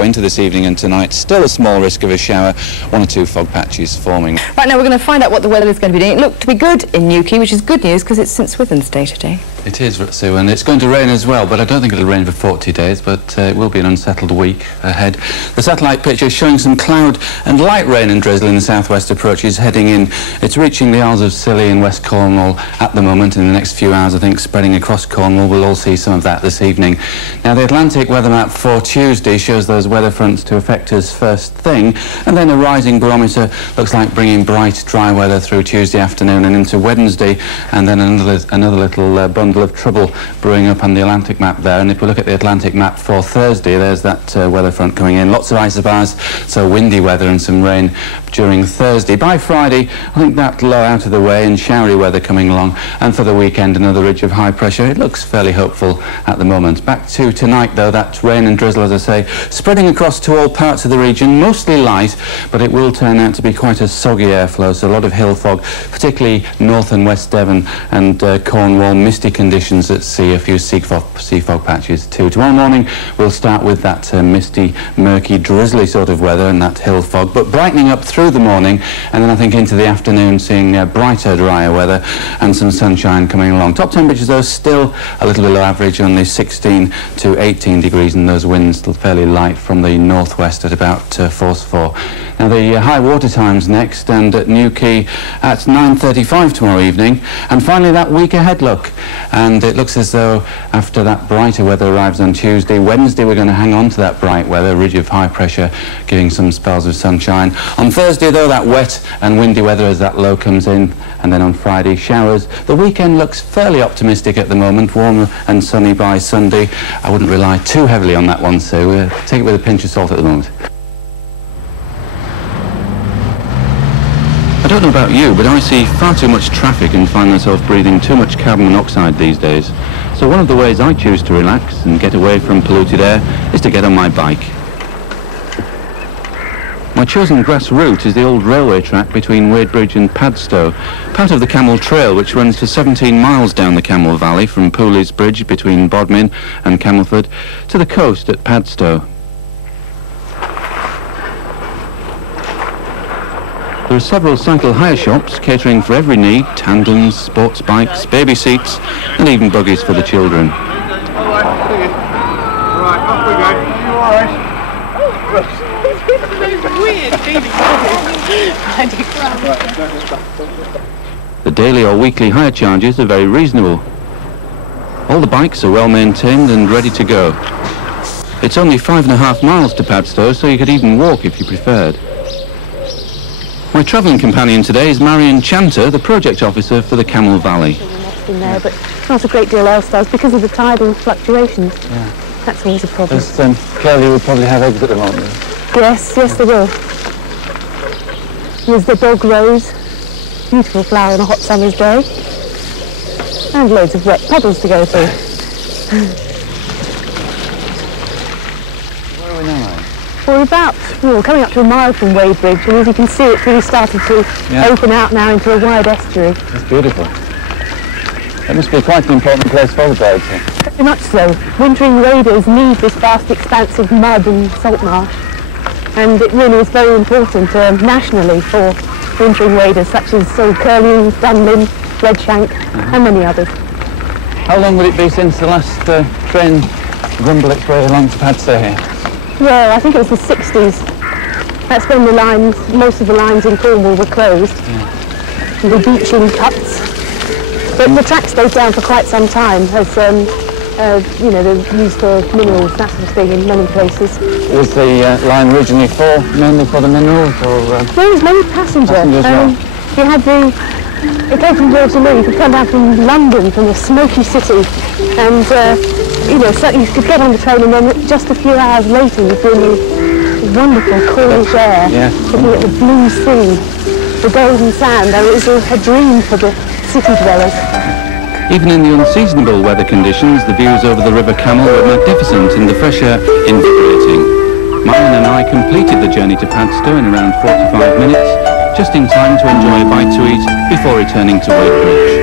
Into this evening and tonight, still a small risk of a shower, 1 or 2 fog patches forming. Right, now we're going to find out what the weather is going to be doing. It looked to be good in Newquay, which is good news because it's St Swithin's Day today. It is, Sue, and it's going to rain as well, but I don't think it'll rain for 40 days, but it will be an unsettled week ahead. The satellite picture is showing some cloud and light rain and drizzle in the southwest approaches heading in. It's reaching the Isles of Scilly and West Cornwall at the moment. In the next few hours, I think, spreading across Cornwall. We'll all see some of that this evening. Now, the Atlantic weather map for Tuesday shows those weather fronts to affect us first thing, and then a rising barometer looks like bringing bright, dry weather through Tuesday afternoon and into Wednesday, and then another little bundle of trouble brewing up on the Atlantic map there. And if we look at the Atlantic map for Thursday, there's that weather front coming in. Lots of isobars, so windy weather and some rain during Thursday. By Friday, I think that low out of the way and showery weather coming along, and for the weekend another ridge of high pressure. It looks fairly hopeful at the moment. Back to tonight though, that rain and drizzle, as I say, spreading across to all parts of the region, mostly light, but it will turn out to be quite a soggy airflow, so a lot of hill fog, particularly north and west Devon and Cornwall, misty conditions at sea, a few sea fog patches too. Tomorrow morning we'll start with that misty, murky, drizzly sort of weather and that hill fog, but brightening up through the morning, and then I think into the afternoon seeing brighter, drier weather and some sunshine coming along. Top temperatures though still a little below average, only 16 to 18 degrees, and those winds still fairly light from the northwest at about force 4. Now the high water times next, and at Newquay at 9:35 tomorrow evening, and finally that week ahead look. And it looks as though after that brighter weather arrives on Tuesday, Wednesday we're going to hang on to that bright weather, ridge of high pressure giving some spells of sunshine. On Thursday though, that wet and windy weather as that low comes in, and then on Friday showers. The weekend looks fairly optimistic at the moment, warm and sunny by Sunday. I wouldn't rely too heavily on that one, so take it with a pinch of salt at the moment. I don't know about you, but I see far too much traffic and find myself breathing too much carbon monoxide these days. So one of the ways I choose to relax and get away from polluted air is to get on my bike. My chosen grass route is the old railway track between Wadebridge and Padstow, part of the Camel Trail, which runs for 17 miles down the Camel Valley from Pooley's Bridge between Bodmin and Camelford to the coast at Padstow. There are several cycle hire shops catering for every need: tandems, sports bikes, baby seats and even buggies for the children. Alright, off we go. You alright? The daily or weekly hire charges are very reasonable. All the bikes are well maintained and ready to go. It's only 5.5 miles to Padstow, so you could even walk if you preferred. My travelling companion today is Marion Chanter, the project officer for the Camel Valley. In there, but not a great deal else does because of the tidal fluctuations. Yeah. That's always a problem. Clearly will probably have eggs at the moment. Yes, yes they will. There's the dog rose, beautiful flower on a hot summer's day, and loads of wet puddles to go through. Where are we now? We're about, coming up to a mile from Wadebridge, and as you can see it's really started to open out now into a wide estuary. It's beautiful. It must be quite an important place for the birds here. Very much so. Wintering waders need this vast expanse of mud and salt marsh, and it really is very important nationally for wintering waders such as curlew, dunlin, redshank and many others. How long would it be since the last train rumbled its way along to Padstow here? Well, I think it was the 60s. That's when the lines, most of the lines in Cornwall were closed. Yeah. The beaching cuts. But the track stayed down for quite some time as, they're used for minerals, that sort of thing in many places. Was the line originally mainly for the minerals, or...? There was many passengers. You had it came from Waterloo, you could come down from London, from a smoky city, and certainly you could get on the train and then just a few hours later you'd be in the wonderful cool air, looking at the blue sea, the golden sand. It was a dream for the city dwellers. Even in the unseasonable weather conditions, the views over the River Camel were magnificent and the fresh air invigorating. Marion and I completed the journey to Padstow in around 45 minutes, just in time to enjoy a bite to eat before returning to Wadebridge.